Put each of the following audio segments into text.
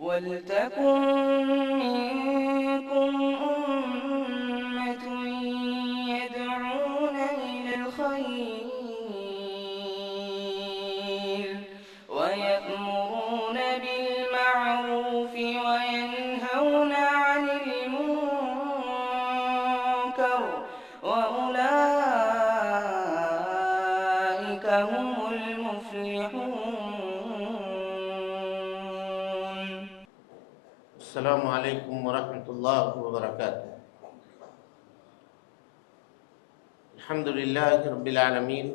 وَلْتَكُن مِّنكُمْ أُمَّةٌ يَدْعُونَ إِلَى الْخَيْرِ وَيَأْمُرُونَ بِالْمَعْرُوفِ وَيَنْهَوْنَ عَنِ الْمُنكَرِ وَأُولَٰئِكَ هُمُ الْمُفْلِحُونَ. السلام علیکم ورحمۃ اللہ وبرکاتہ۔ الحمد للہ رب العالمین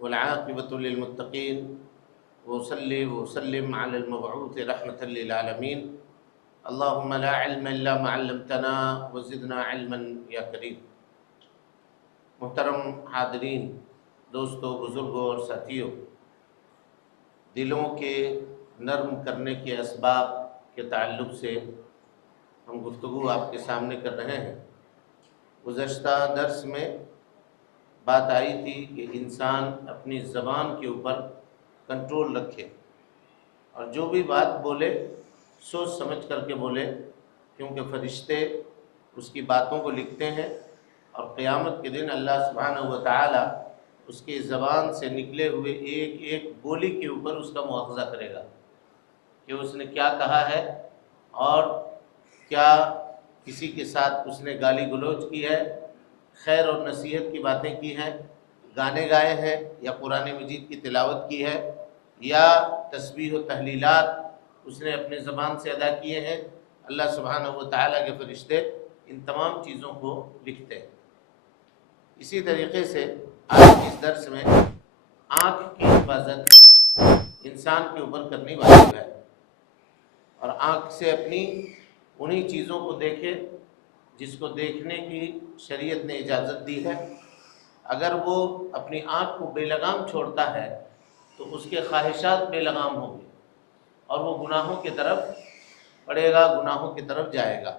والعاقبۃ للمتقین وصلی وسلم علی المبعوث رحمۃ للعالمین۔ اللہم لا علم الا ما علمتنا وزدنا علما یا کریم۔ محترم حاضرین، دوستو، بزرگوں اور ساتھیوں، دلوں کے نرم کرنے کے اسباب کے تعلق سے ہم گفتگو آپ کے سامنے کر رہے ہیں۔ گزشتہ درس میں بات آئی تھی کہ انسان اپنی زبان کے اوپر کنٹرول رکھے اور جو بھی بات بولے سوچ سمجھ کر کے بولے، کیونکہ فرشتے اس کی باتوں کو لکھتے ہیں اور قیامت کے دن اللہ سبحانہ و تعالی اس کی زبان سے نکلے ہوئے ایک ایک بولی کے اوپر اس کا مواخذہ کرے گا کہ اس نے کیا کہا ہے اور کیا کسی کے ساتھ اس نے گالی گلوچ کی ہے، خیر اور نصیحت کی باتیں کی ہیں، گانے گائے ہیں یا قرآن مجید کی تلاوت کی ہے یا تسبیح و تحلیلات اس نے اپنے زبان سے ادا کیے ہیں۔ اللہ سبحانہ و تعالیٰ کے فرشتے ان تمام چیزوں کو لکھتے ہیں۔ اسی طریقے سے آج کے اس درس میں آنکھ کی حفاظت انسان کے اوپر کرنی واجب ہے، اور آنکھ سے اپنی انہی چیزوں کو دیکھے جس کو دیکھنے کی شریعت نے اجازت دی ہے۔ اگر وہ اپنی آنکھ کو بے لگام چھوڑتا ہے تو اس کے خواہشات بے لگام ہوں گے اور وہ گناہوں کی طرف پڑے گا، گناہوں کی طرف جائے گا۔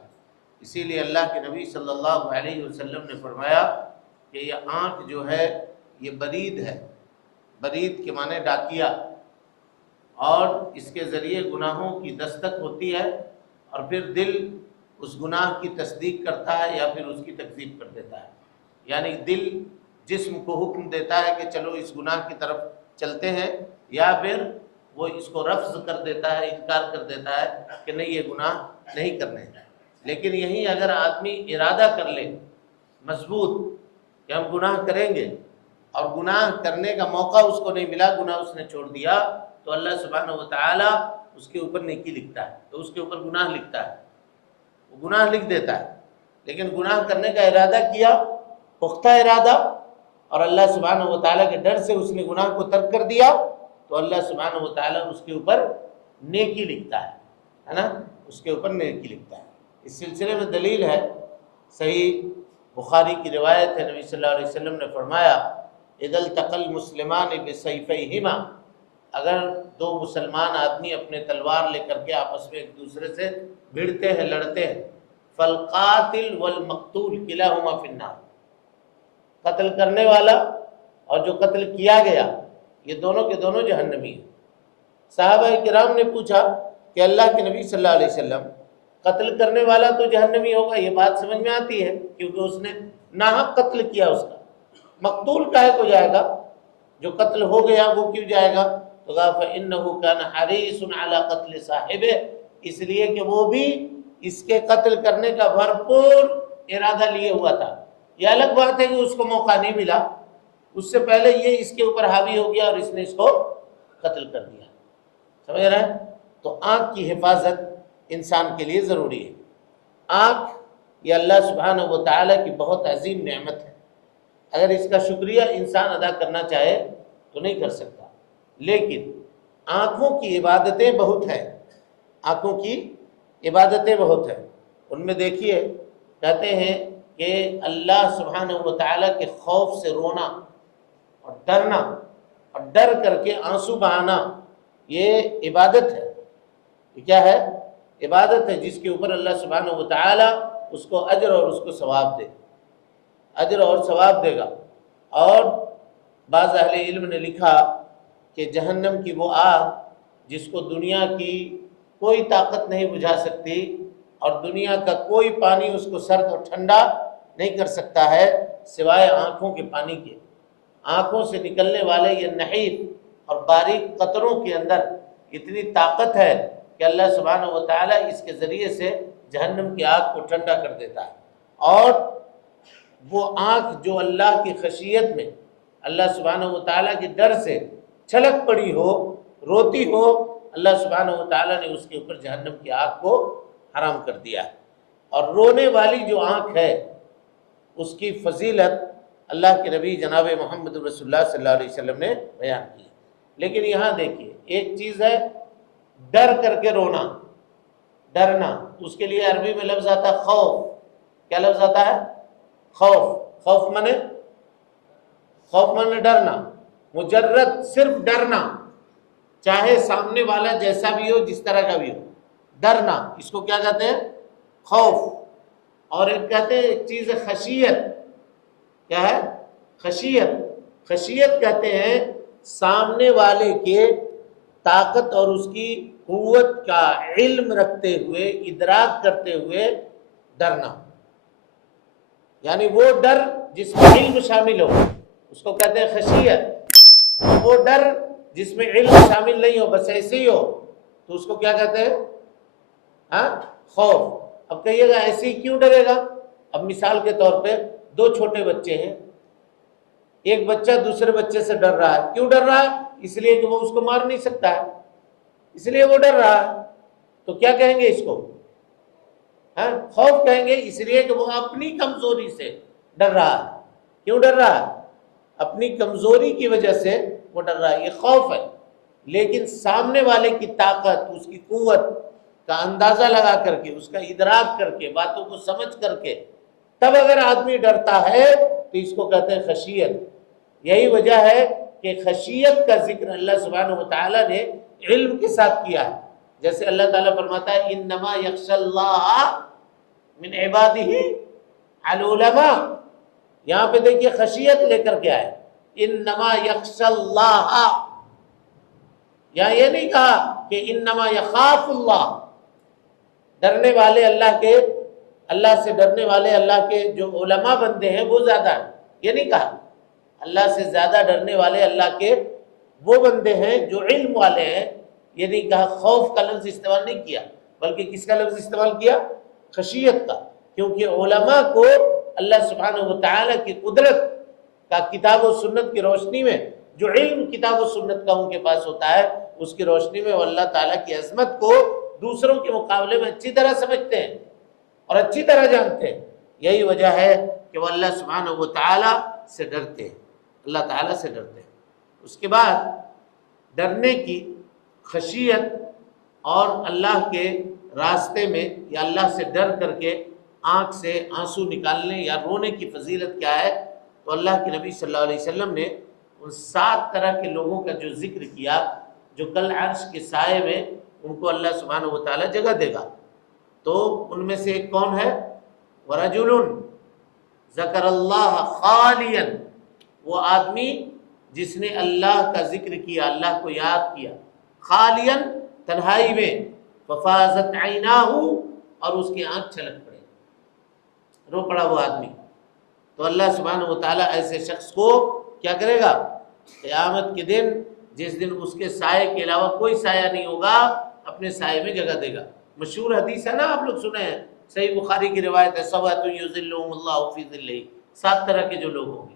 اسی لیے اللہ کے نبی صلی اللہ علیہ وسلم نے فرمایا کہ یہ آنکھ جو ہے یہ برید ہے، برید کے معنی ڈاکیا، اور اس کے ذریعے گناہوں کی دستک ہوتی ہے اور پھر دل اس گناہ کی تصدیق کرتا ہے یا پھر اس کی تکذیب کر دیتا ہے۔ یعنی دل جسم کو حکم دیتا ہے کہ چلو اس گناہ کی طرف چلتے ہیں، یا پھر وہ اس کو رفض کر دیتا ہے، انکار کر دیتا ہے کہ نہیں یہ گناہ نہیں کرنے ہیں۔ لیکن یہی اگر آدمی ارادہ کر لے مضبوط کہ ہم گناہ کریں گے اور گناہ کرنے کا موقع اس کو نہیں ملا، گناہ اس نے چھوڑ دیا، تو اللہ سبحانہ و تعالی اس کے اوپر نیکی لکھتا ہے، تو اس کے اوپر گناہ لکھتا ہے، وہ گناہ لکھ دیتا ہے۔ لیکن گناہ کرنے کا ارادہ کیا، پختہ ارادہ، اور اللہ سبحانہ و تعالیٰ کے ڈر سے اس نے گناہ کو ترک کر دیا، تو اللہ سبحانہ و تعالیٰ اس کے اوپر نیکی لکھتا ہے نا، اس کے اوپر نیکی لکھتا ہے۔ اس سلسلے میں دلیل ہے، صحیح بخاری کی روایت ہے، نبی صلی اللہ علیہ وسلم نے فرمایا اذا التقى المسلمان بسيفيهما، اگر دو مسلمان آدمی اپنے تلوار لے کر کے آپس میں ایک دوسرے سے بھڑتے ہیں، لڑتے ہیں، فالقاتل والمقتول كلاهما في النار، قتل کرنے والا اور جو قتل کیا گیا یہ دونوں کے دونوں جہنمی ہیں۔ صحابہ کرام نے پوچھا کہ اللہ کے نبی صلی اللہ علیہ وسلم، قتل کرنے والا تو جہنمی ہوگا، یہ بات سمجھ میں آتی ہے کیونکہ اس نے ناحق قتل کیا، اس کا مقتول کاہے کو جائے گا، جو قتل ہو گیا وہ کیوں جائے گا؟ تو کہا فَإِنَّهُ كَانَ حَرِيصٌ عَلَى قَتْلِ صَاحِبِهِ، اس لیے کہ وہ بھی اس کے قتل کرنے کا بھرپور ارادہ لیے ہوا تھا۔ یہ الگ بات ہے کہ اس کو موقع نہیں ملا، اس سے پہلے یہ اس کے اوپر حاوی ہو گیا اور اس نے اس کو قتل کر دیا۔ سمجھ رہے ہیں؟ تو آنکھ کی حفاظت انسان کے لیے ضروری ہے۔ آنکھ یہ اللہ سبحانہ و تعالیٰ کی بہت عظیم نعمت ہے، اگر اس کا شکریہ انسان ادا کرنا چاہے تو نہیں کر سکتا۔ لیکن آنکھوں کی عبادتیں بہت ہیں، آنکھوں کی عبادتیں بہت ہیں۔ ان میں دیکھیے کہتے ہیں کہ اللہ سبحانہ و تعالیٰ کے خوف سے رونا اور ڈرنا اور ڈر کر کے آنسو بہانا یہ عبادت ہے۔ یہ کیا ہے؟ عبادت ہے، جس کے اوپر اللہ سبحانہ و تعالیٰ اس کو اجر اور اس کو ثواب دے، اجر اور ثواب دے گا۔ اور بعض اہل علم نے لکھا کہ جہنم کی وہ آگ جس کو دنیا کی کوئی طاقت نہیں بجھا سکتی، اور دنیا کا کوئی پانی اس کو سرد اور ٹھنڈا نہیں کر سکتا ہے سوائے آنکھوں کے پانی کے۔ آنکھوں سے نکلنے والے یہ نحیف اور باریک قطروں کے اندر اتنی طاقت ہے کہ اللہ سبحانہ و تعالیٰ اس کے ذریعے سے جہنم کی آگ کو ٹھنڈا کر دیتا ہے۔ اور وہ آنکھ جو اللہ کی خشیت میں، اللہ سبحانہ و تعالیٰ کے ڈر سے چھلک پڑی ہو، روتی ہو، اللہ سبحانہ و تعالیٰ نے اس کے اوپر جہنم کی آگ کو حرام کر دیا ہے۔ اور رونے والی جو آنکھ ہے اس کی فضیلت اللہ کے نبی جناب محمد رسول اللہ صلی اللہ علیہ وسلم نے بیان کی۔ لیکن یہاں دیکھیے، ایک چیز ہے ڈر کر کے رونا، ڈرنا، اس کے لیے عربی میں لفظ آتا ہے خوف۔ کیا لفظ آتا ہے؟ خوف۔ خوف مانے ڈرنا، مجرد صرف ڈرنا، چاہے سامنے والا جیسا بھی ہو، جس طرح کا بھی ہو، ڈرنا، اس کو کیا کہتے ہیں؟ خوف۔ اور ایک کہتے ہیں ایک چیز ہے خشیت۔ کیا ہے؟ خشیت۔ خشیت کہتے ہیں سامنے والے کے طاقت اور اس کی قوت کا علم رکھتے ہوئے، ادراک کرتے ہوئے ڈرنا، یعنی وہ ڈر جس میں علم شامل ہو اس کو کہتے ہیں خشیت۔ وہ ڈر جس میں علم شامل نہیں ہو، بس ایسے ہی ہو، تو اس کو کیا کہتے ہیں؟ خوف۔ اب کہیے گا ایسے ہی کیوں ڈرے گا؟ اب مثال کے طور پہ دو چھوٹے بچے ہیں، ایک بچہ دوسرے بچے سے ڈر رہا ہے۔ کیوں ڈر رہا ہے؟ اس لیے کہ وہ اس کو مار نہیں سکتا ہے، اس لیے وہ ڈر رہا ہے۔ تو کیا کہیں گے اس کو؟ خوف کہیں گے، اس لیے کہ وہ اپنی کمزوری سے ڈر رہا ہے۔ کیوں ڈر رہا ہے؟ اپنی کمزوری کی وجہ سے وہ ڈر رہا ہے، یہ خوف ہے۔ لیکن سامنے والے کی طاقت، اس کی قوت کا اندازہ لگا کر کے، اس کا ادراک کر کے، باتوں کو سمجھ کر کے تب اگر آدمی ڈرتا ہے تو اس کو کہتے ہیں خشیت۔ یہی وجہ ہے کہ خشیت کا ذکر اللہ سبحانہ و تعالیٰ نے علم کے ساتھ کیا ہے۔ جیسے اللہ تعالیٰ فرماتا ہے انما یخشی اللہ من عبادہ العلماء۔ یہاں پہ دیکھیے خشیت لے کر کے آئے، انما یخشی اللہ۔ یہاں یہ نہیں کہا کہ انما یخاف اللہ، ڈرنے والے اللہ کے، اللہ سے ڈرنے والے اللہ کے جو علماء بندے ہیں وہ زیادہ ہیں، یہ نہیں کہا۔ اللہ سے زیادہ ڈرنے والے اللہ کے وہ بندے ہیں جو علم والے ہیں، یہ نہیں کہا۔ خوف کا لفظ استعمال نہیں کیا، بلکہ کس کا لفظ استعمال کیا؟ خشیت کا، کیونکہ علماء کو اللہ سبحانہ و تعالیٰ کی قدرت کا کتاب و سنت کی روشنی میں، جو علم کتاب و سنت کا ان کے پاس ہوتا ہے، اس کی روشنی میں وہ اللہ تعالیٰ کی عظمت کو دوسروں کے مقابلے میں اچھی طرح سمجھتے ہیں اور اچھی طرح جانتے ہیں۔ یہی وجہ ہے کہ وہ اللہ سبحانہ و تعالیٰ سے ڈرتے ہیں، اللہ تعالیٰ سے ڈرتے ہیں۔ اس کے بعد ڈرنے کی خشیت اور اللہ کے راستے میں یا اللہ سے ڈر کر کے آنکھ سے آنسو نکالنے یا رونے کی فضیلت کیا ہے؟ تو اللہ کے نبی صلی اللہ علیہ وسلم نے ان 7 طرح کے لوگوں کا جو ذکر کیا، جو کل عرش کے سائے میں ان کو اللہ سبحانہ و تعالیٰ جگہ دے گا۔ تو ان میں سے ایک کون ہے؟ وَرَجُلٌ ذَكَرَ اللَّهَ خَالِيًا، وہ آدمی جس نے اللہ کا ذکر کیا، اللہ کو یاد کیا، خالیاً تنہائی میں، فَفَاضَتْ عَيْنَاهُ، اور اس کی آنکھ چھلک پڑے، رو پڑا وہ آدمی۔ تو اللہ سبحانہ و تعالیٰ ایسے شخص کو کیا کرے گا؟ قیامت کے دن، جس دن اس کے سائے کے علاوہ کوئی سایہ نہیں ہوگا، اپنے سائے میں جگہ دے گا۔ مشہور حدیث ہے نا، آپ لوگ سنے ہیں، صحیح بخاری کی روایت ہے، سبعۃ یظلھم اللہ فی ظلہ، 7 طرح کے جو لوگ ہوں گے۔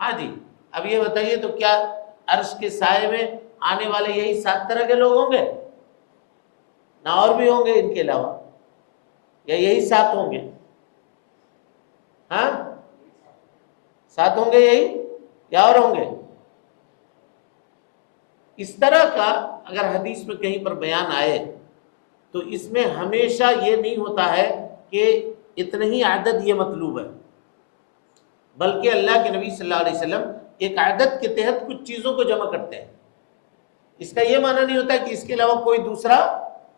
ہاں جی، اب یہ بتائیے تو کیا عرش کے سائے میں آنے والے یہی 7 طرح کے لوگ ہوں گے؟ نہ اور بھی ہوں گے ان کے علاوہ، یا یہی 7 ہوں گے؟ ہاں 7 ہوں گے یہی، یا اور ہوں گے؟ اس طرح کا اگر حدیث میں کہیں پر بیان آئے تو اس میں ہمیشہ یہ نہیں ہوتا ہے کہ اتنا ہی عدد یہ مطلوب ہے، بلکہ اللہ کے نبی صلی اللہ علیہ وسلم ایک عدد کے تحت کچھ چیزوں کو جمع کرتے ہیں۔ اس کا یہ معنی نہیں ہوتا کہ اس کے علاوہ کوئی دوسرا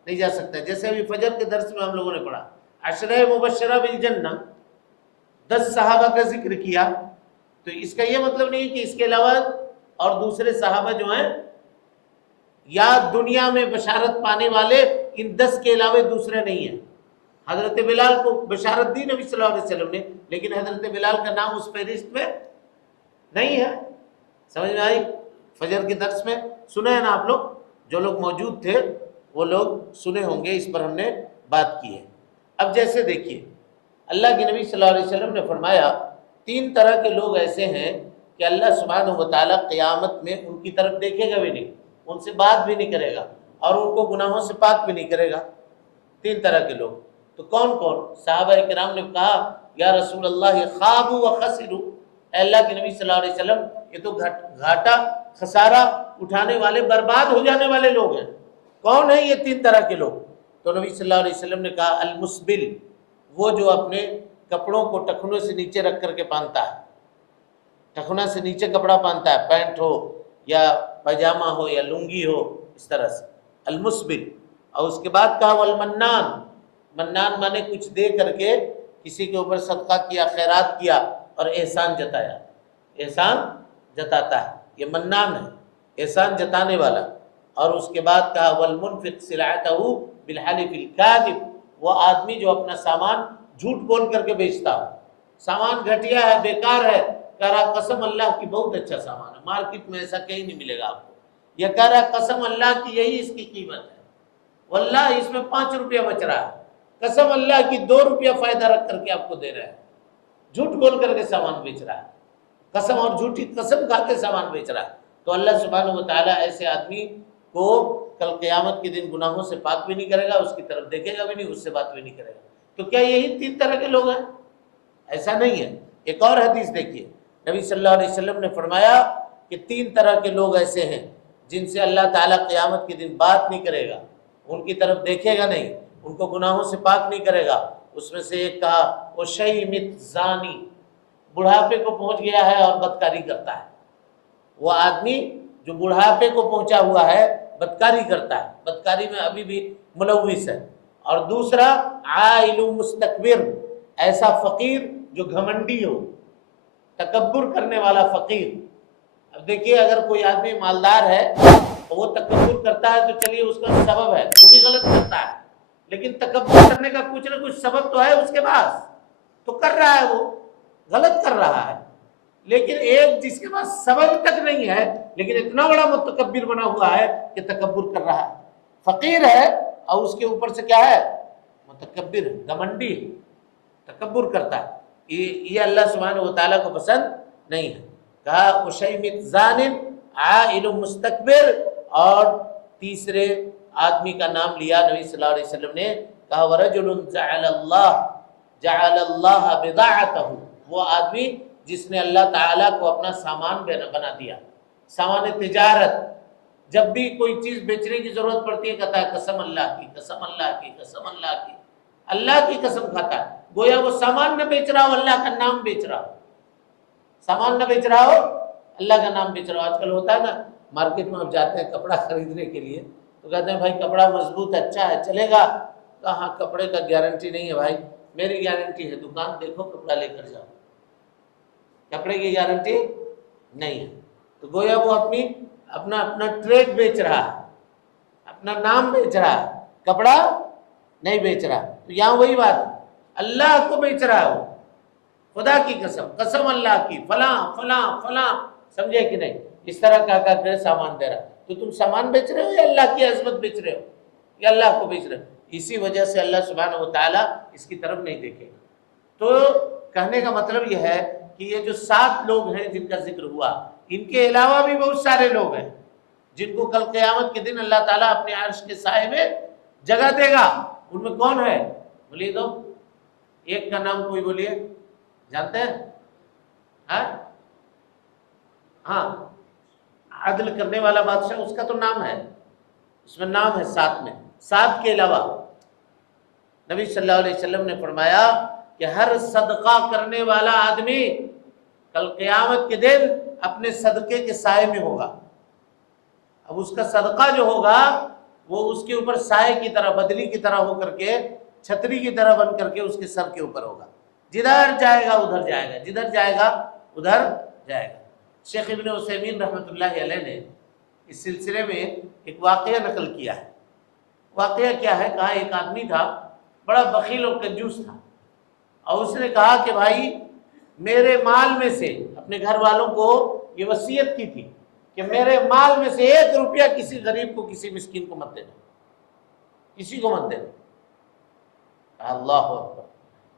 نہیں جا سکتا۔ جیسے ابھی فجر کے درس میں ہم لوگوں نے پڑھا، 10 مبشرہ بالجنہ، 10 صحابہ کا ذکر کیا، تو اس کا یہ مطلب نہیں کہ اس کے علاوہ اور دوسرے صحابہ جو ہیں یا دنیا میں بشارت پانے والے ان 10 کے علاوہ دوسرے نہیں ہیں۔ حضرت بلال کو بشارت دی نبی صلی اللہ علیہ وسلم نے، لیکن حضرت بلال کا نام اس فہرست میں نہیں ہے۔ سمجھ میں آئی؟ فجر کے درس میں سنے ہیں نا آپ لوگ، جو لوگ موجود تھے وہ لوگ سنے ہوں گے، اس پر ہم نے بات کی ہے۔ اب جیسے دیکھیے اللہ کے نبی صلی اللہ علیہ وسلم نے فرمایا 3 طرح کے لوگ ایسے ہیں کہ اللہ سبحانہ و تعالیٰ قیامت میں ان کی طرف دیکھے گا بھی نہیں، ان سے بات بھی نہیں کرے گا، اور ان کو گناہوں سے پاک بھی نہیں کرے گا۔ 3 طرح کے لوگ، تو کون کون؟ صحابہ کرام نے کہا یا رسول اللہ خابوا و خسروا، اے اللہ کے نبی صلی اللہ علیہ وسلم یہ تو گھاٹا خسارہ اٹھانے والے، برباد ہو جانے والے لوگ ہیں۔ کون ہیں یہ 3 طرح کے لوگ؟ تو نبی صلی اللہ علیہ وسلم نے کہا المسبل، وہ جو اپنے کپڑوں کو ٹخنوں سے نیچے رکھ کر کے پہنتا ہے، ٹخنا سے نیچے کپڑا پہنتا ہے، پینٹ ہو یا پاجامہ ہو یا لنگی ہو، اس طرح سے المسبل۔ اور اس کے بعد کہا والمنان، منان مانے کچھ دے کر کے کسی کے اوپر صدقہ کیا، خیرات کیا اور احسان جتایا، احسان جتاتا ہے، یہ منان ہے، احسان جتانے والا۔ اور اس کے بعد کہا والمنفق سلعتہ بالحلف الکاذب، وہ آدمی جو اپنا سامان جھوٹ بول کر کے بیچتا ہو، سامان گھٹیا ہے، بیکار ہے، کہہ رہا قسم اللہ کی بہت اچھا سامان ہے، مارکیٹ میں ایسا کہیں نہیں ملے گا آپ کو، یہ کہہ رہا قسم اللہ کی یہی اس کی قیمت ہے، واللہ اس میں 5 روپیہ بچ رہا ہے، قسم اللہ کی 2 روپیہ فائدہ رکھ کر کے آپ کو دے رہا ہے، جھوٹ بول کر کے سامان بیچ رہا ہے، قسم اور جھوٹی قسم کھا کے سامان بیچ رہا ہے۔ تو اللہ سبحانہ و تعالیٰ ایسے آدمی کو کل قیامت کے دن گناہوں سے پاک بھی نہیں کرے گا، اس کی طرف دیکھے گا بھی نہیں، اس سے بات بھی نہیں کرے گا۔ تو کیا یہی 3 طرح کے لوگ ہیں؟ ایسا نہیں ہے۔ ایک اور حدیث دیکھیے، نبی صلی اللہ علیہ وسلم نے فرمایا کہ 3 طرح کے لوگ ایسے ہیں جن سے اللہ تعالیٰ قیامت کے دن بات نہیں کرے گا، ان کی طرف دیکھے گا نہیں، ان کو گناہوں سے پاک نہیں کرے گا۔ اس میں سے ایک کہا وہ شیمت زانی، بڑھاپے کو پہنچ گیا ہے اور بدکاری کرتا ہے، وہ آدمی جو بڑھاپے کو پہنچا ہوا ہے بدکاری کرتا ہے، بدکاری میں ابھی بھی ملوث ہے۔ اور دوسرا عائل مستکبر، ایسا فقیر جو گھمنڈی ہو، تکبر کرنے والا فقیر۔ اب دیکھیے اگر کوئی آدمی مالدار ہے تو وہ تکبر کرتا ہے تو چلیے اس کا سبب ہے، وہ بھی غلط کرتا ہے، لیکن تکبر کرنے کا کچھ نہ کچھ سبب تو ہے اس کے پاس، تو کر رہا ہے، وہ غلط کر رہا ہے۔ لیکن ایک جس کے پاس سبب تک نہیں ہے لیکن اتنا بڑا متکبر بنا ہوا ہے کہ تکبر کر رہا ہے، فقیر ہے اور اس کے اوپر سے کیا ہے؟ متکبر، گھمنڈی، تکبر کرتا ہے۔ یہ اللہ سبحانہ و تعالیٰ کو پسند نہیں ہے۔ کہا وشیمت زان عائل مستکبر، اور تیسرے آدمی کا نام لیا نبی صلی اللہ علیہ وسلم نے، کہا ورجل جعل اللہ بضاعتہ، وہ آدمی جس نے اللہ تعالیٰ کو اپنا سامان بنا دیا، سامان تجارت، جب بھی کوئی چیز بیچنے کی ضرورت پڑتی ہے کہتا ہے قسم اللہ کی، قسم اللہ کی، قسم اللہ کی، اللہ کی قسم کھاتا ہے، گویا وہ سامان نہ بیچ رہا ہو، اللہ کا نام بیچ رہا ہو، سامان نہ بیچ رہا ہو، اللہ کا نام بیچ رہا ہو۔ آج کل ہوتا ہے نا مارکیٹ میں آپ جاتے ہیں کپڑا خریدنے کے لیے تو کہتے ہیں بھائی کپڑا مضبوط ہے، اچھا ہے، چلے گا؟ کہاں کپڑے کا گارنٹی نہیں ہے بھائی، میری گارنٹی ہے، دکان دیکھو کپڑا لے کر جاؤ، کپڑے کی گارنٹی نہیں ہے۔ تو گویا وہ اپنا ٹریڈ بیچ رہا ہے، اپنا نام بیچ رہا ہے، کپڑا نہیں بیچ رہا۔ تو یہاں وہی بات ہے، اللہ کو بیچ رہا ہے وہ، خدا کی قسم، قسم اللہ کی، فلاں فلاں فلاں، سمجھے کہ نہیں؟ اس طرح کا کر سامان دے رہا۔ تو تم سامان بیچ رہے ہو یا اللہ کی عظمت بیچ رہے ہو، یا اللہ کو بیچ رہے ہو؟ اسی وجہ سے اللہ سبحانہ و تعالیٰ اس کی طرف نہیں دیکھے گا۔ تو کہنے کا مطلب یہ ہے کہ یہ جو 7 لوگ ہیں جن کا ذکر ہوا، ان کے علاوہ بھی بہت سارے لوگ ہیں جن کو کل قیامت کے دن اللہ تعالیٰ اپنے عرش کے سائے میں جگہ دے گا۔ ان میں کون ہے؟ بولیے تو، ایک کا نام کوئی بولیے، جانتے ہیں؟ ہاں، عدل کرنے والا بادشاہ، اس کا تو نام ہے، اس میں نام ہے 7 میں۔ 7 کے علاوہ نبی صلی اللہ علیہ وسلم نے فرمایا کہ ہر صدقہ کرنے والا آدمی کل قیامت کے دن اپنے صدقے کے سائے میں ہوگا۔ اب اس کا صدقہ جو ہوگا وہ اس کے اوپر سائے کی طرح، بدلی کی طرح ہو کر کے، چھتری کی طرح بن کر کے اس کے سر کے اوپر ہوگا، جدھر جائے گا ادھر جائے گا، جدھر جائے گا ادھر جائے گا۔ شیخ ابن عثیمین رحمۃ اللہ علیہ نے اس سلسلے میں ایک واقعہ نقل کیا ہے۔ واقعہ کیا ہے؟ کہا ایک آدمی تھا بڑا بخیل اور کنجوس تھا، اور اس نے کہا کہ بھائی میرے مال میں سے، اپنے گھر والوں کو یہ وصیت کی تھی کہ میرے مال میں سے 1 روپیہ کسی غریب کو، کسی مسکین کو مت دینا، کسی کو مت دینا۔ اللہ اکبر!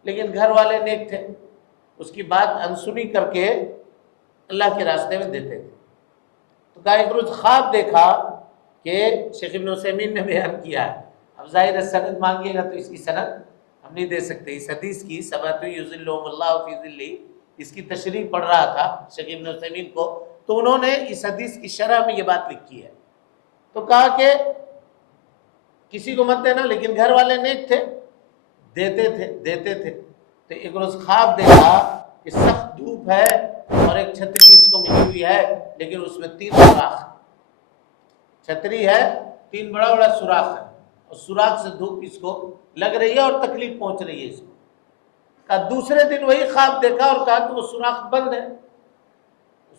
لیکن گھر والے نیک تھے، اس کی بات انسنی کر کے اللہ کے راستے میں دیتے تھے۔ تو کہا ایک روز خواب دیکھا کہ شیخ ابن عثیمین نے بیان کیا ہے، اب ظاہر سند مانگیے گا تو اس کی سند ہم نہیں دے سکتے۔ اس حدیث کی سبعۃ یظلھم اللہ فی ظلہ، اس کی تشریح پڑھ رہا تھا شیخ ابن عثیمین کو، تو انہوں نے اس حدیث کی شرح میں یہ بات لکھی ہے۔ تو کہا کہ کسی کو مت دینا، لیکن گھر والے نیک تھے، دیتے تھے۔ تو ایک روز خواب دیکھا کہ سخت دھوپ ہے اور ایک چھتری اس کو ملی ہوئی ہے، لیکن اس میں 3 سوراخ، چھتری ہے 3 بڑا بڑا سوراخ ہے، اور سوراخ سے دھوپ اس کو لگ رہی ہے اور تکلیف پہنچ رہی ہے اس کو۔ کہا دوسرے دن وہی خواب دیکھا اور کہا کہ وہ سوراخ بند ہے۔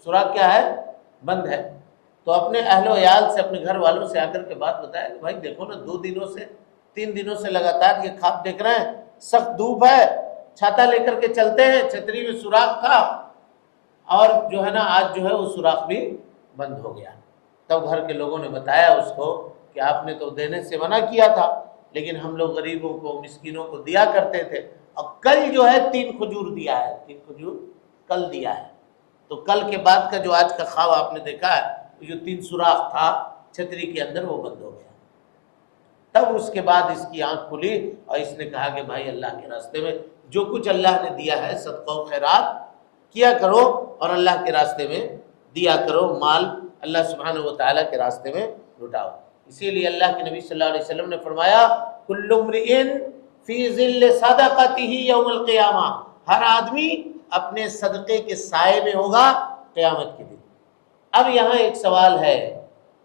سوراخ کیا ہے؟ بند ہے۔ تو اپنے اہل و عیال سے، اپنے گھر والوں سے آ کر کے بات بتایا کہ بھائی دیکھو نا، 2 دنوں سے 3 دنوں سے لگاتار یہ خواب دیکھ رہے ہیں، سخت دھوپ ہے، چھاتا لے کر کے چلتے ہیں، چھتری میں سوراخ تھا، اور جو ہے نا آج جو ہے وہ سوراخ بھی بند ہو گیا۔ تب گھر کے لوگوں نے بتایا اس کو کہ آپ نے تو دینے سے منع کیا تھا، لیکن ہم لوگ غریبوں کو، مسکینوں کو دیا کرتے تھے، اور کل جو ہے 3 کھجور دیا ہے، 3 کھجور کل دیا ہے۔ تو کل کے بعد کا جو آج کا خواب آپ نے دیکھا ہے، جو 3 سوراخ تھا چھتری کے اندر، وہ بند ہو گیا۔ تب اس کے بعد اس کی آنکھ کھلی اور اس نے کہا کہ بھائی اللہ کے راستے میں جو کچھ اللہ نے دیا ہے صدقہ و خیرات کیا کرو، اور اللہ کے راستے میں دیا کرو، مال اللہ سبحانہ و تعالیٰ کے راستے میں لٹاؤ۔ اسی لیے اللہ کے نبی صلی اللہ علیہ وسلم نے فرمایا کل امرئ فی ظل صدقتہ یوم القیامہ، ہر آدمی اپنے صدقے کے سائے میں ہوگا قیامت کے دن۔ اب یہاں ایک سوال ہے،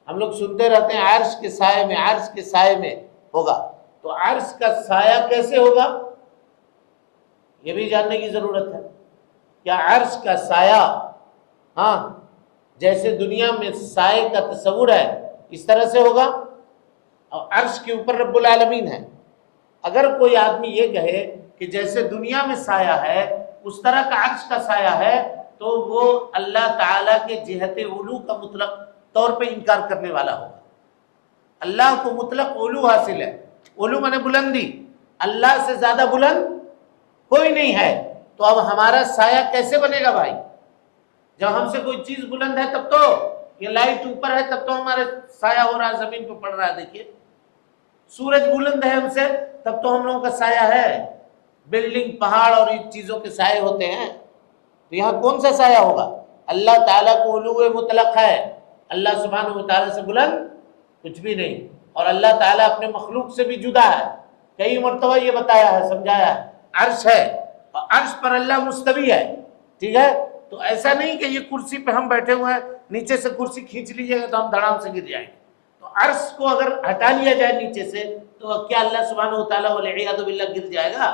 ہم لوگ سنتے رہتے ہیں عرش کے سائے میں، عرش کے سائے میں ہوگا، تو عرش کا سایہ کیسے ہوگا یہ بھی جاننے کی ضرورت ہے۔ کیا عرش کا سایہ جیسے دنیا میں سائے کا تصور ہے اس طرح سے ہوگا؟ اور عرش کے اوپر رب العالمین ہے۔ اگر کوئی آدمی یہ کہے کہ جیسے دنیا میں سایہ ہے اس طرح کا عرش کا سایہ ہے، تو وہ اللہ تعالیٰ کے جہت علو کا مطلق طور پہ انکار کرنے والا ہوگا۔ اللہ کو مطلق علو حاصل ہے، علو مانے بلندی، اللہ سے زیادہ بلند کوئی نہیں ہے، تو اب ہمارا سایہ کیسے بنے گا بھائی؟ جب ہم سے کوئی چیز بلند ہے تب تو، یہ لائٹ اوپر ہے تب تو ہمارے سایہ ہو رہا ہے، زمین پہ پڑ رہا ہے۔ دیکھیے سورج بلند ہے ہم سے تب تو ہم لوگوں کا سایہ ہے، بلڈنگ، پہاڑ اور ان چیزوں کے سائے ہوتے ہیں، تو یہاں کون سا سایہ ہوگا؟ اللہ تعالیٰ کو علو مطلق ہے، اللہ سبحانہ و تعالیٰ سے بلند کچھ بھی نہیں، اور اللہ تعالیٰ اپنے مخلوق سے بھی جدا ہے۔ کئی مرتبہ یہ بتایا ہے، سمجھایا ہے، عرش ہے اور عرش پر اللہ مستوی ہے، ٹھیک ہے؟ تو ایسا نہیں کہ یہ کرسی پہ ہم بیٹھے ہوئے ہیں، نیچے سے کرسی کھینچ لیجیے گا تو ہم دھڑام سے گر جائیں گے۔ تو عرش کو اگر ہٹا لیا جائے نیچے سے تو کیا اللہ سبحانہ و تعالیٰ والعیاذ باللہ گر جائے گا؟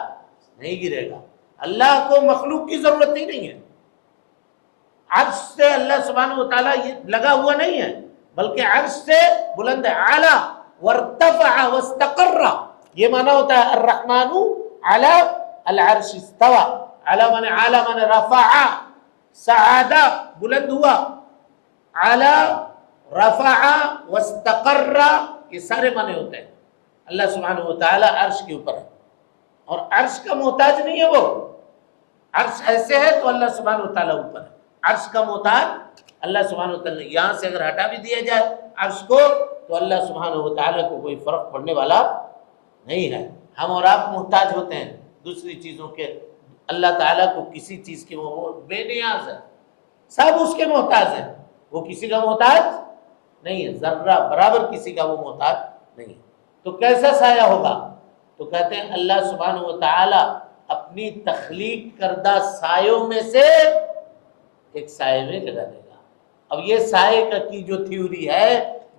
نہیں گرے گا۔ اللہ کو مخلوق کی ضرورت ہی نہیں ہے، عرش سے اللہ سبحانہ و تعالیٰ یہ لگا ہوا نہیں ہے، بلکہ عرش سے بلند ہے۔ اعلی وارتفع واستقر، یہ معنی ہوتا ہے الرحمن علی العرش استوى، علی من رفع، سعادہ بلند ہوا، علی رفع واستقر، یہ سارے معنی ہوتے ہیں۔ اللہ سبحانہ و تعالیٰ عرش کے اوپر ہے، اور عرش کا محتاج نہیں ہے وہ، عرش ایسے ہے تو اللہ سبحانہ و تعالیٰ اوپر ہے، عرش کا محتاج اللہ سبحانہ و تعالیٰ۔ یہاں سے اگر ہٹا بھی دیا جائے عرش کو تو اللہ سبحانہ و تعالیٰ کو کوئی فرق پڑنے والا نہیں ہے۔ ہم اور آپ محتاج ہوتے ہیں دوسری چیزوں کے، اللہ تعالیٰ کو کسی چیز کے وہ بے نیاز ہے، سب اس کے محتاج ہیں، وہ کسی کا محتاج نہیں ہے، ذرہ برابر کسی کا وہ محتاج نہیں ہے۔ تو کیسا سایہ ہوگا؟ تو کہتے ہیں اللہ سبحانہ و تعالیٰ اپنی تخلیق کردہ سایوں میں سے ایک سائے میں لگا دے گا۔ اب یہ سائے کا کی جو تھیوری ہے،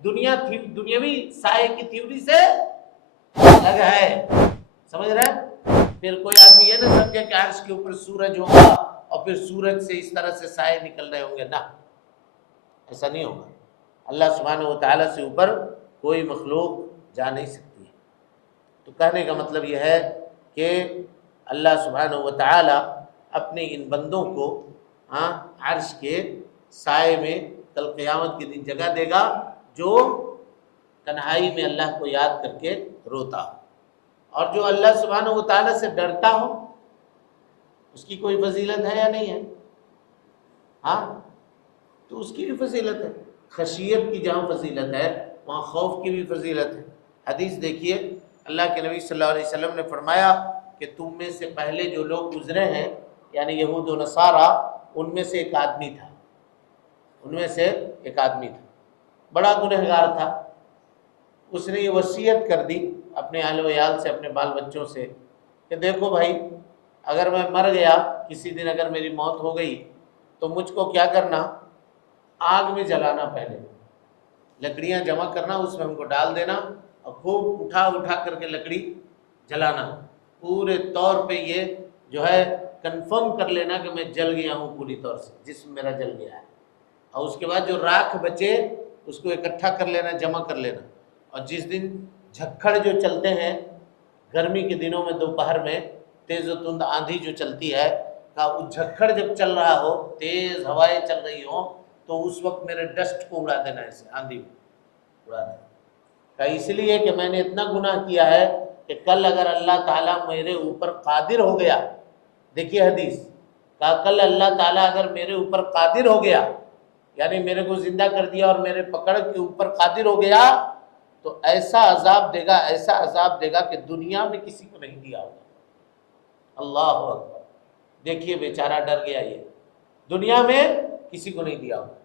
دنیاوی سائے کی تھیوری سے الگ ہے، سمجھ رہے ہیں؟ پھر کوئی آدمی یہ نہ سمجھے کہ عرش کے اوپر سورج ہوگا اور پھر سورج سے اس طرح سے سائے نکل رہے ہوں گے، نہ، ایسا نہیں ہوگا۔ اللہ سبحانہ و تعالیٰ سے اوپر کوئی مخلوق جا نہیں سکتی ہے۔ تو کہنے کا مطلب یہ ہے کہ اللہ سبحانہ و تعالی اپنے ان بندوں کو عرش کے سائے میں کل قیامت کے دن جگہ دے گا جو تنہائی میں اللہ کو یاد کر کے روتا ہو، اور جو اللہ سبحانہ و تعالی سے ڈرتا ہو اس کی کوئی فضیلت ہے یا نہیں ہے؟ تو اس کی بھی فضیلت ہے۔ خشیت کی جہاں فضیلت ہے وہاں خوف کی بھی فضیلت ہے۔ حدیث دیکھیے، اللہ کے نبی صلی اللہ علیہ وسلم نے فرمایا کہ تم میں سے پہلے جو لوگ گزرے ہیں یعنی یہود و نصارہ، ان میں سے ایک آدمی تھا، بڑا گنہگار تھا۔ اس نے یہ وصیت کر دی اپنے اہل و عیال سے، اپنے بال بچوں سے کہ دیکھو بھائی، اگر میں مر گیا کسی دن، اگر میری موت ہو گئی تو مجھ کو کیا کرنا، آگ میں جلانا، پہلے لکڑیاں جمع کرنا، اس میں ہم کو ڈال دینا اور خوب اٹھا کر کے لکڑی جلانا، پورے طور پہ یہ جو ہے کنفرم کر لینا کہ میں جل گیا ہوں پوری طور سے، جسم میرا جل گیا ہے، اور اس کے بعد جو راکھ بچے اس کو اکٹھا کر لینا، جمع کر لینا، اور جس دن جھکڑ جو چلتے ہیں گرمی کے دنوں میں، دوپہر میں تیز و تند آندھی جو چلتی ہے، وہ جھکڑ جب چل رہا ہو، تیز ہوائیں چل رہی ہوں، تو اس وقت میرے ڈسٹ کو اڑا دینا، ایسے آندھی میں اڑا دینا، اس لیے کہ میں نے اتنا گناہ کیا ہے کہ کل اگر اللہ تعالیٰ میرے اوپر قادر ہو گیا، دیکھیے حدیث کہا، کل اللہ تعالیٰ اگر میرے اوپر قادر ہو گیا، یعنی میرے کو زندہ کر دیا اور میرے پکڑ کے اوپر قادر ہو گیا، تو ایسا عذاب دے گا کہ دنیا میں کسی کو نہیں دیا ہوگا۔ اللہ اکبر، دیکھیے بیچارہ ڈر گیا، یہ دنیا میں کسی کو نہیں دیا ہوگا۔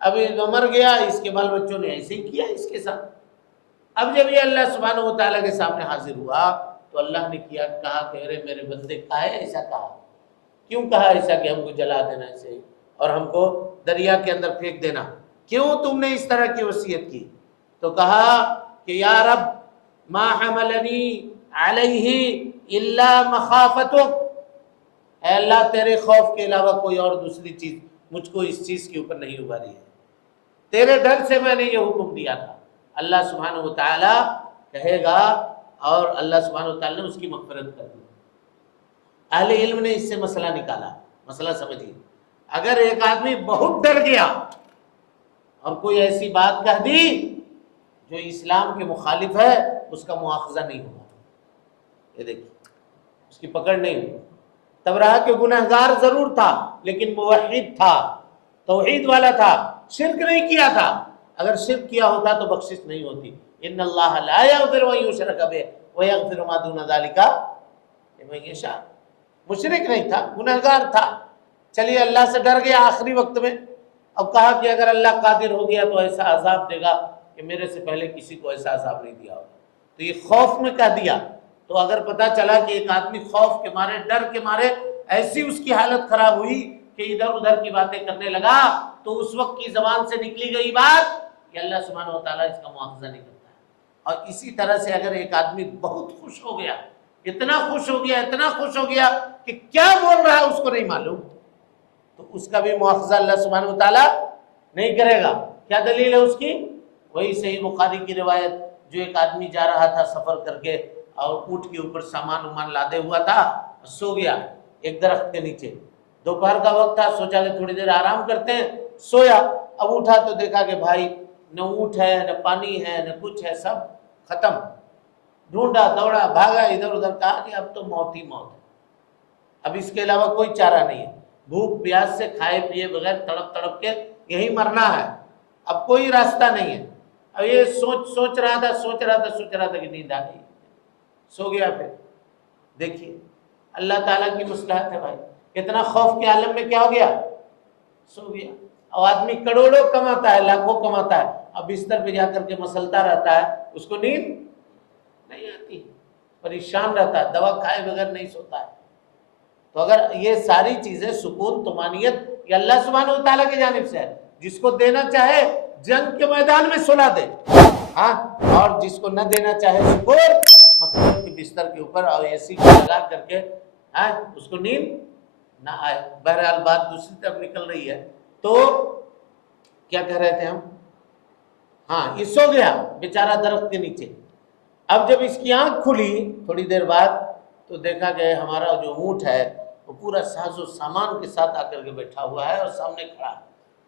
اب یہ مر گیا، اس کے بال بچوں نے ایسے ہی کیا اس کے ساتھ۔ اب جب یہ اللہ سبحانہ و تعالیٰ کے سامنے حاضر ہوا تو اللہ نے کہا کہ ارے میرے بندے، کہا ایسا کہا، کیوں کہا ایسا کہ ہم کو جلا دینا ایسے اور ہم کو دریا کے اندر پھینک دینا، کیوں تم نے اس طرح کی وصیت کی؟ تو کہا کہ یا رب ما حملنی علیہ الا مخافتک، اے اللہ تیرے خوف کے علاوہ کوئی اور دوسری چیز مجھ کو اس چیز کے اوپر نہیں ابھاری ہے، تیرے ڈر سے میں نے یہ حکم دیا تھا۔ اللہ سبحانہ و تعالیٰ کہے گا، اور اللہ سبحانہ و تعالیٰ نے اس کی مغفرت کر دی۔ اہل علم نے اس سے مسئلہ نکالا، مسئلہ سمجھیے، اگر ایک آدمی بہت ڈر گیا اور کوئی ایسی بات کہہ دی جو اسلام کے مخالف ہے، اس کا مواخذہ نہیں ہوگا، یہ دیکھیے اس کی پکڑ نہیں ہوگی۔ تب رہا کہ گنہگار ضرور تھا لیکن موحد تھا، توحید والا تھا، شرک نہیں کیا تھا، اگر شرک کیا ہوتا تو بخشش نہیں ہوتی۔ ان اللہ لا یغفر ان یشرک بہ ویغفر ما دون ذلک لمن یشاء، مشرک نہیں تھا، گنہگار تھا، چلیے اللہ سے ڈر گیا آخری وقت میں، اب کہا کہ اگر اللہ قادر ہو گیا تو ایسا عذاب دے گا کہ میرے سے پہلے کسی کو ایسا عذاب نہیں دیا ہوگا، تو یہ خوف میں کہہ دیا۔ تو اگر پتا چلا کہ ایک آدمی خوف کے مارے، ڈر کے مارے، ایسی اس کی حالت خراب ہوئی کہ ادھر ادھر کی باتیں کرنے لگا، تو اس وقت کی زبان سے نکلی گئی بات کہ اللہ سبحانہ و تعالیٰ اس کا مواخذہ نہیں کرتا ہے۔ اور اسی طرح سے اگر ایک آدمی بہت خوش ہو گیا، اتنا خوش ہو گیا کہ کیا بول رہا ہے اس کو نہیں معلوم، تو اس کا بھی مواخذہ اللہ سبحانہ و تعالیٰ نہیں کرے گا۔ کیا دلیل ہے اس کی؟ وہی صحیح بخاری کی روایت، جو ایک آدمی جا رہا تھا سفر کر کے اور اونٹ کے اوپر سامان لادے ہوا تھا، سو گیا ایک درخت کے نیچے، دوپہر کا وقت تھا، سوچا کہ تھوڑی دیر آرام کرتے ہیں، سویا۔ اب اٹھا تو دیکھا کہ بھائی نہ اونٹ ہے، نہ پانی ہے، نہ کچھ ہے، سب ختم۔ ڈھونڈا، دوڑا، بھاگا ادھر ادھر، کہا کہ اب تو موت ہی موت ہے، اب اس کے علاوہ کوئی چارہ نہیں ہے، بھوک پیاس سے کھائے پیے بغیر تڑپ تڑپ کے یہی مرنا ہے، اب کوئی راستہ نہیں ہے۔ اب یہ سوچ رہا تھا کہ نیند آ گئی، سو گیا۔ پھر دیکھیے اللہ تعالیٰ کی مصلحت ہے بھائی، کتنا خوف کے عالم میں کیا ہو گیا، سو گیا۔ اور آدمی کروڑوں کماتا ہے، لاکھوں کماتا ہے، اب بستر پہ جا کر کے مسلتا رہتا ہے، اس کو نیند نہیں آتی، پریشان رہتا ہے، دوا کھائے بغیر نہیں سوتا ہے۔ تو اگر یہ ساری چیزیں سکون، طمانینت، یہ اللہ سبحانہ و تعالیٰ کی جانب سے ہے، جس کو دینا چاہے جنگ کے میدان میں سلا دے، اور جس کو نہ دینا چاہے سکون مقبول کے بستر کے اوپر اور اے سی کو لگا کر کے اس کو نیند نہ آئے۔ بہرحال بات دوسری طرف نکل رہی ہے، تو کیا کہہ رہے تھے ہم؟ یہ سو گیا بیچارہ درخت کے نیچے، اب جب اس کی آنکھ کھلی تھوڑی دیر بعد تو دیکھا کہ ہمارا جو اونٹ ہے وہ پورا ساز و سامان کے ساتھ آ کر کے بیٹھا ہوا ہے اور سامنے کھڑا ہے۔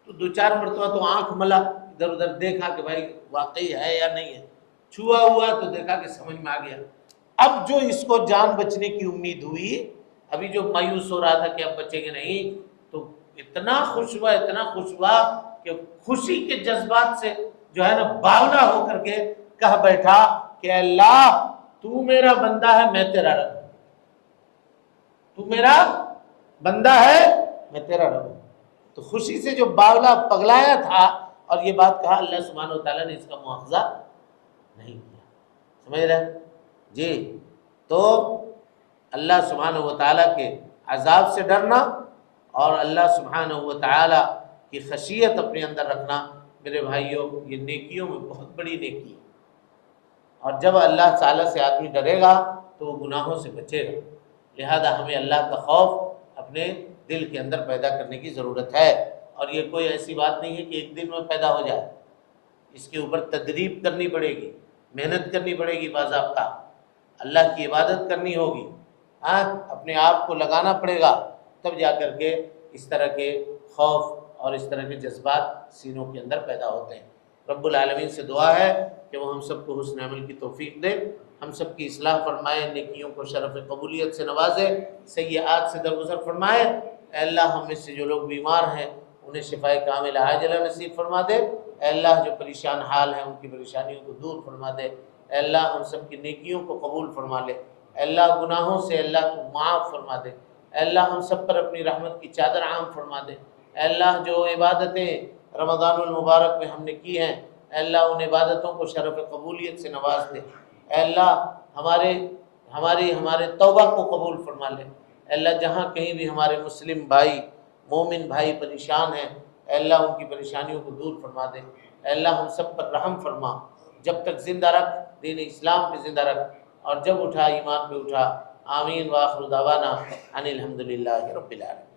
تو دو چار مرتبہ تو آنکھ ملا، ادھر ادھر دیکھا کہ بھائی واقعی ہے یا نہیں ہے، چھوا ہوا تو دیکھا کہ سمجھ میں آ گیا۔ اب جو اس کو جان بچنے کی امید ہوئی، ابھی جو مایوس ہو رہا تھا کہ اب بچے گے نہیں، تو اتنا خوش ہوا کہ خوشی کے جذبات سے جو ہے نا باولا ہو کر کے کہہ بیٹھا کہ اللہ تو میرا بندہ ہے، میں تیرا رب ہوں، تو میرا بندہ ہے، میں تیرا رب ہوں۔ تو خوشی سے جو باولا پگلایا تھا اور یہ بات کہا، اللہ سبحانہ و تعالیٰ نے اس کا مواخذہ نہیں کیا۔ سمجھ رہے جی؟ تو اللہ سبحانہ و تعالیٰ کے عذاب سے ڈرنا اور اللہ سبحانہ و تعالیٰ کی خشیت اپنے اندر رکھنا، میرے بھائیوں، یہ نیکیوں میں بہت بڑی نیکی ہے۔ اور جب اللہ تعالیٰ سے آدمی ڈرے گا تو وہ گناہوں سے بچے گا۔ لہذا ہمیں اللہ کا خوف اپنے دل کے اندر پیدا کرنے کی ضرورت ہے، اور یہ کوئی ایسی بات نہیں ہے کہ ایک دن میں پیدا ہو جائے، اس کے اوپر تدریب کرنی پڑے گی، محنت کرنی پڑے گی، باضابطہ اللہ کی عبادت کرنی ہوگی، اپنے آپ کو لگانا پڑے گا، تب جا کر کے اس طرح کے خوف اور اس طرح کے جذبات سینوں کے اندر پیدا ہوتے ہیں۔ رب العالمین سے دعا ہے کہ وہ ہم سب کو حسن عمل کی توفیق دے، ہم سب کی اصلاح فرمائے، نیکیوں کو شرف قبولیت سے نوازے، سیئات سے درگزر فرمائے۔ اے اللہ ہم میں سے جو لوگ بیمار ہیں انہیں شفائے کاملہ عاجلہ نصیب فرما دے۔ اے اللہ جو پریشان حال ہیں ان کی پریشانیوں کو دور فرما دے۔ اے اللہ ہم سب کی نیکیوں کو قبول فرما لے۔ اے اللہ گناہوں سے اللہ تو معاف فرما دے۔ اے اللہ ہم سب پر اپنی رحمت کی چادر عام فرما دے۔ اے اللہ جو عبادتیں رمضان المبارک میں ہم نے کی ہیں، اے اللہ ان عبادتوں کو شرف قبولیت سے نواز دے۔ اے اللہ ہمارے توبہ کو قبول فرما لے۔ اے اللہ جہاں کہیں بھی ہمارے مسلم بھائی، مومن بھائی پریشان ہیں، اے اللہ ان کی پریشانیوں کو دور فرما دے۔ اے اللہ ہم سب پر رحم فرما، جب تک زندہ رکھ، دین اسلام پہ زندہ رکھ، اور جب اٹھا ایمان پہ اٹھا۔ آمین وآخر دعوانا ان الحمدللہ رب العالمین۔